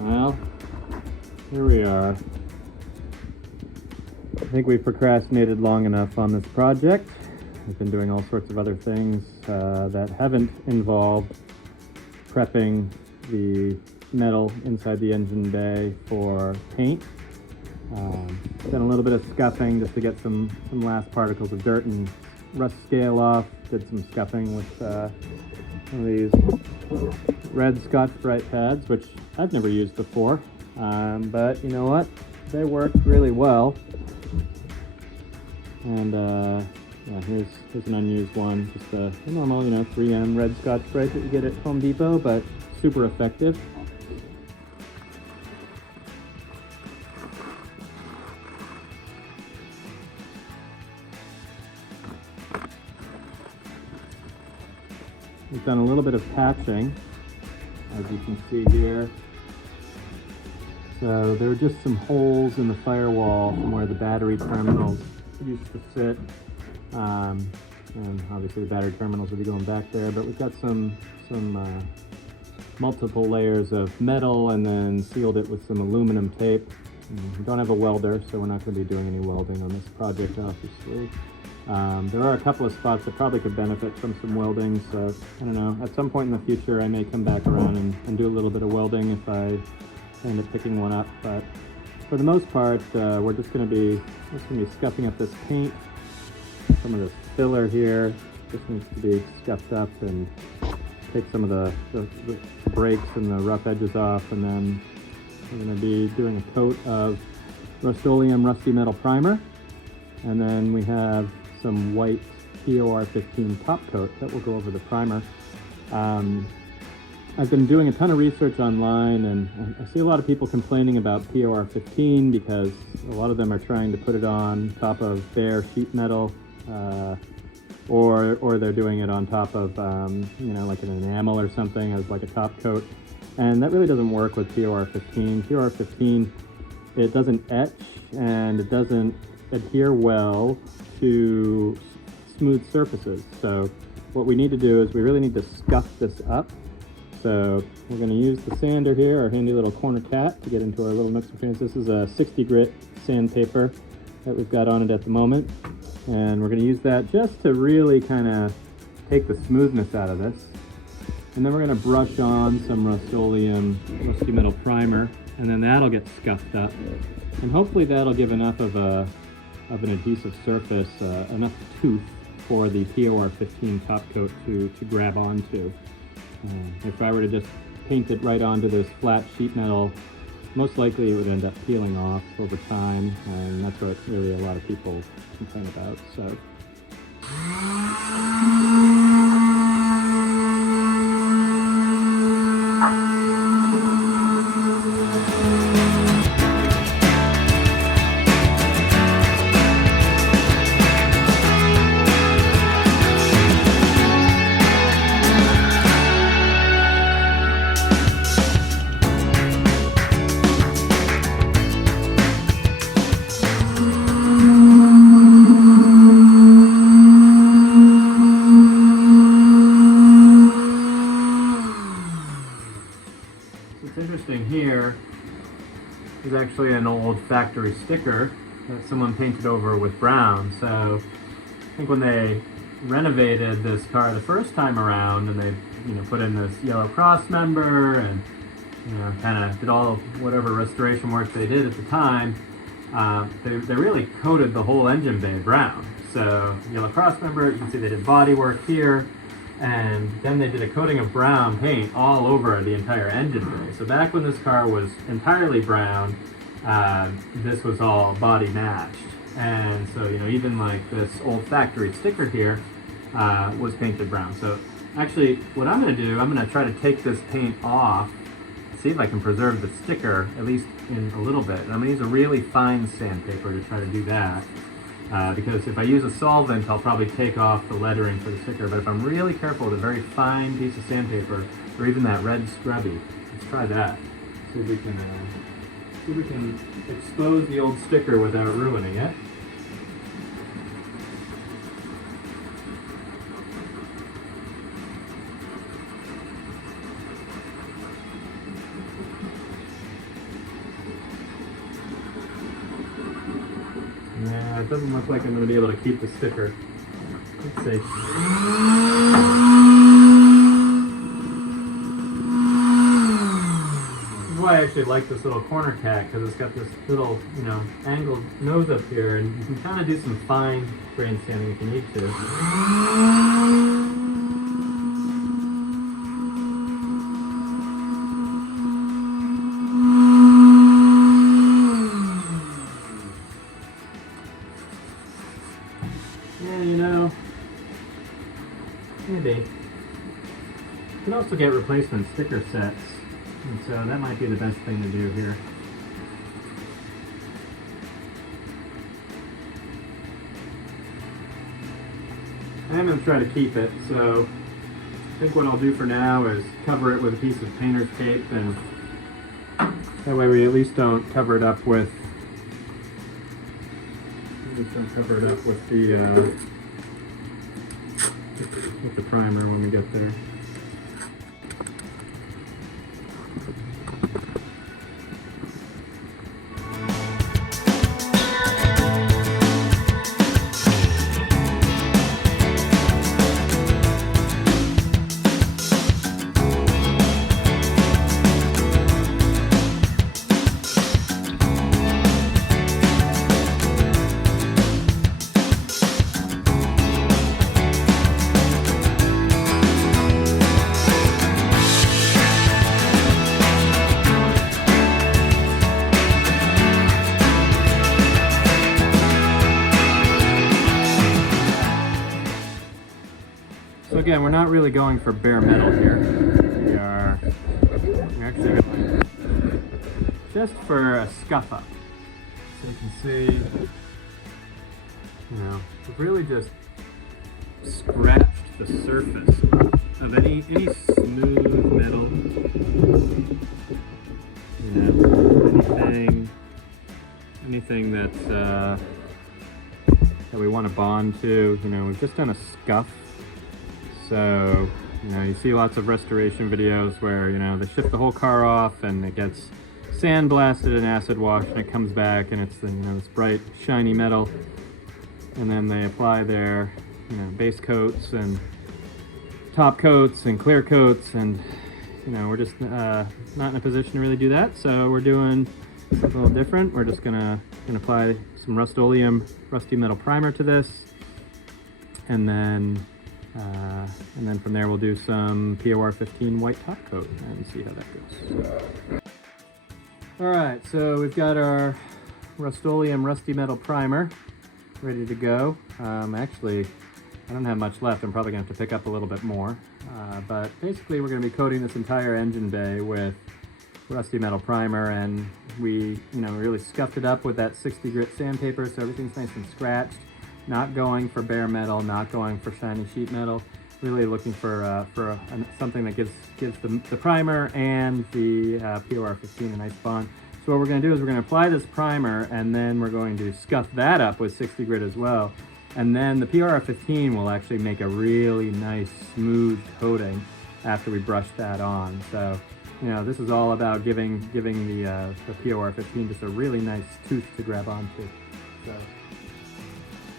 Well, here we are. I think we've procrastinated long enough on this project. We've been doing all sorts of other things that haven't involved prepping the metal inside the engine bay for paint. Done a little bit of scuffing just to get some last particles of dirt and rust scale off. Did some scuffing with one of these red Scotch-Brite pads, which I've never used before, but you know what? They work really well. And yeah, here's an unused one, just a normal, 3M red Scotch-Brite that you get at Home Depot, but super effective. We've done a little bit of patching, as you can see here. So there were just some holes in the firewall from where the battery terminals used to sit. And obviously the battery terminals will be going back there, but we've got some multiple layers of metal and then sealed it with some aluminum tape. We don't have a welder, so we're not going to be doing any welding on this project, obviously. There are a couple of spots that probably could benefit from some welding, so I don't know. At some point in the future, I may come back around and do a little bit of welding if I end up picking one up. But for the most part, we're just going to be scuffing up this paint. Some of this filler here just needs to be scuffed up and take some of the breaks and the rough edges off, and then we're going to be doing a coat of Rustoleum Rusty Metal Primer, and then we have some white POR 15 top coat that will go over the primer. I've been doing a ton of research online, and I see a lot of people complaining about POR 15 because a lot of them are trying to put it on top of bare sheet metal, or they're doing it on top of like an enamel or something as like a top coat, and that really doesn't work with POR 15. POR 15, it doesn't etch and it doesn't adhere well to smooth surfaces. So what we need to do is we really need to scuff this up. So we're going to use the sander here, our handy little corner cat, to get into our little nooks and crannies. This is a 60 grit sandpaper that we've got on it at the moment, and we're going to use that just to really kind of take the smoothness out of this. And then we're going to brush on some Rustoleum Rusty Metal Primer, and then that'll get scuffed up, and hopefully that'll give enough of an adhesive surface, enough tooth for the POR 15 top coat to grab onto. If I were to just paint it right onto this flat sheet metal, most likely it would end up peeling off over time, and that's what really a lot of people complain about. So. What's interesting here is actually an old factory sticker that someone painted over with brown. So I think when they renovated this car the first time around, and they put in this yellow cross member and kind of did all whatever restoration work they did at the time, they really coated the whole engine bay brown. So yellow cross member, you can see they did body work here, and then they did a coating of brown paint all over the entire engine bay. So back when this car was entirely brown, this was all body matched. And so, even like this old factory sticker here was painted brown. So actually, what I'm going to do, I'm going to try to take this paint off, see if I can preserve the sticker, at least in a little bit. And I'm going to use a really fine sandpaper to try to do that. Because if I use a solvent, I'll probably take off the lettering for the sticker. But if I'm really careful with a very fine piece of sandpaper, or even that red scrubby, let's try that. See if we can expose the old sticker without ruining it. it doesn't look like I'm going to be able to keep the sticker. Let's see. This is why I actually like this little corner tack, because it's got this little, you know, angled nose up here, and you can kind of do some fine grain sanding if you need to. Yeah, you know, maybe. You can also get replacement sticker sets, and so that might be the best thing to do here. I am going to try to keep it, so I think what I'll do for now is cover it with a piece of painter's tape, and that way we at least don't cover it up with the primer when we get there. So again, we're not really going for bare metal here. We're actually going just for a scuff up. So you can see, you know, we've really just scratched the surface of any smooth metal. You know, anything that we want to bond to. You know, we've just done a scuff. So, you know, you see lots of restoration videos where, you know, they ship the whole car off and it gets sandblasted and acid washed and it comes back and it's the, you know, this bright, shiny metal. And then they apply their, you know, base coats and top coats and clear coats, and, you know, we're just not in a position to really do that. So we're doing something a little different. We're just gonna apply some Rustoleum Rusty Metal Primer to this, and then from there we'll do some POR 15 white top coat and see how that goes. Alright, so we've got our Rustoleum Rusty Metal Primer ready to go. Actually, I don't have much left. I'm probably going to have to pick up a little bit more. But basically we're going to be coating this entire engine bay with Rusty Metal Primer, and we, you know, really scuffed it up with that 60 grit sandpaper so everything's nice and scratched. Not going for bare metal, not going for shiny sheet metal. Really looking for something that gives the primer and the POR 15 a nice bond. So what we're going to do is we're going to apply this primer, and then we're going to scuff that up with 60 grit as well. And then the POR 15 will actually make a really nice smooth coating after we brush that on. So, you know, this is all about giving the POR 15 just a really nice tooth to grab onto. So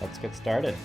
let's get started.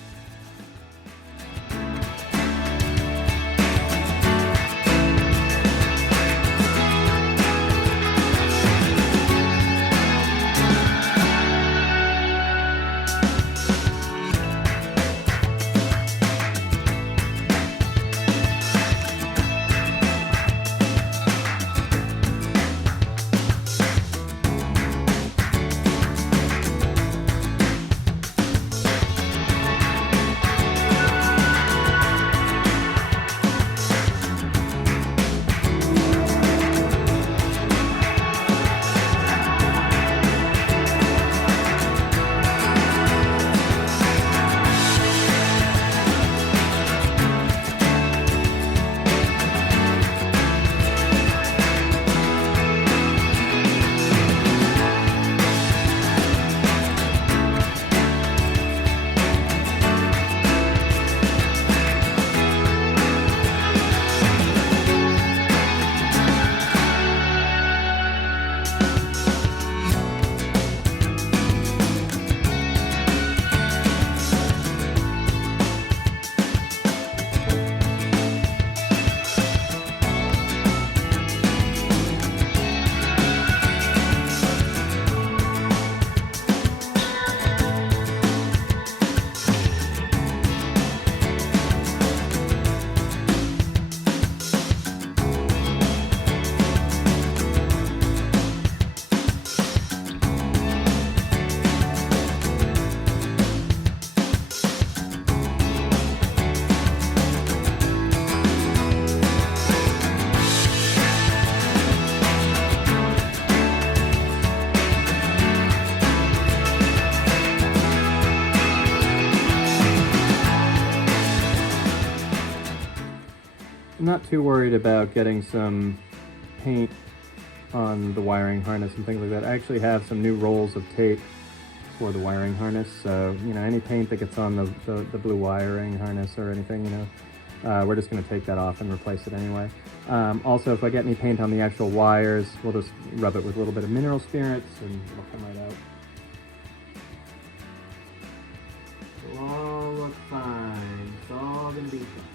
I'm not too worried about getting some paint on the wiring harness and things like that. I actually have some new rolls of tape for the wiring harness, so you know, any paint that gets on the blue wiring harness or anything, you know, we're just going to take that off and replace it anyway. Also, if I get any paint on the actual wires, we'll just rub it with a little bit of mineral spirits and it'll come right out. It'll all look fine. It's all going to be fine.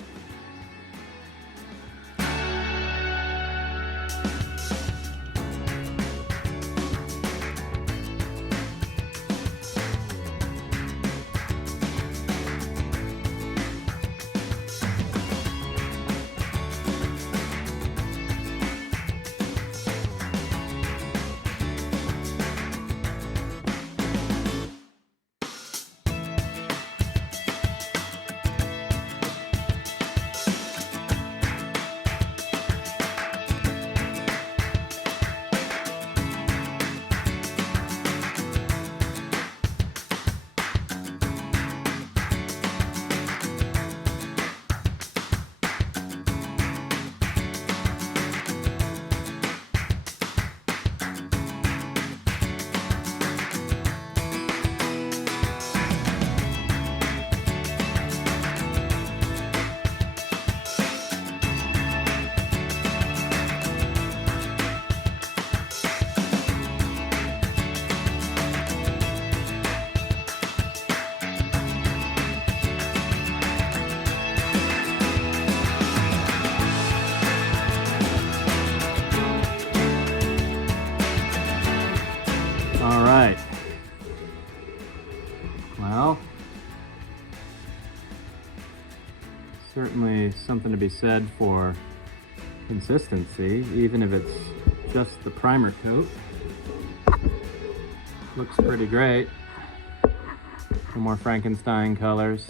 All right. Well, certainly something to be said for consistency, even if it's just the primer coat. Looks pretty great. Some more Frankenstein colors.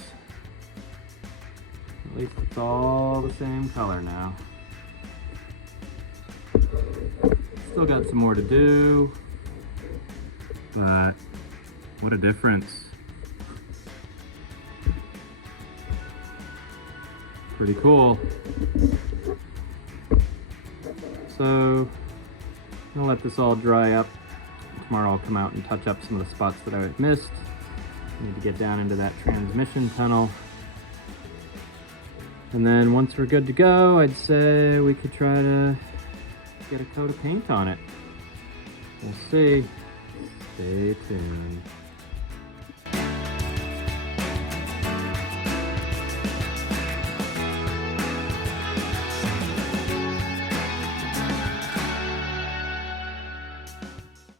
At least it's all the same color now. Still got some more to do. But what a difference. Pretty cool. So I'm gonna let this all dry up. Tomorrow I'll come out and touch up some of the spots that I missed. I need to get down into that transmission tunnel. And then once we're good to go, I'd say we could try to get a coat of paint on it. We'll see. Stay tuned.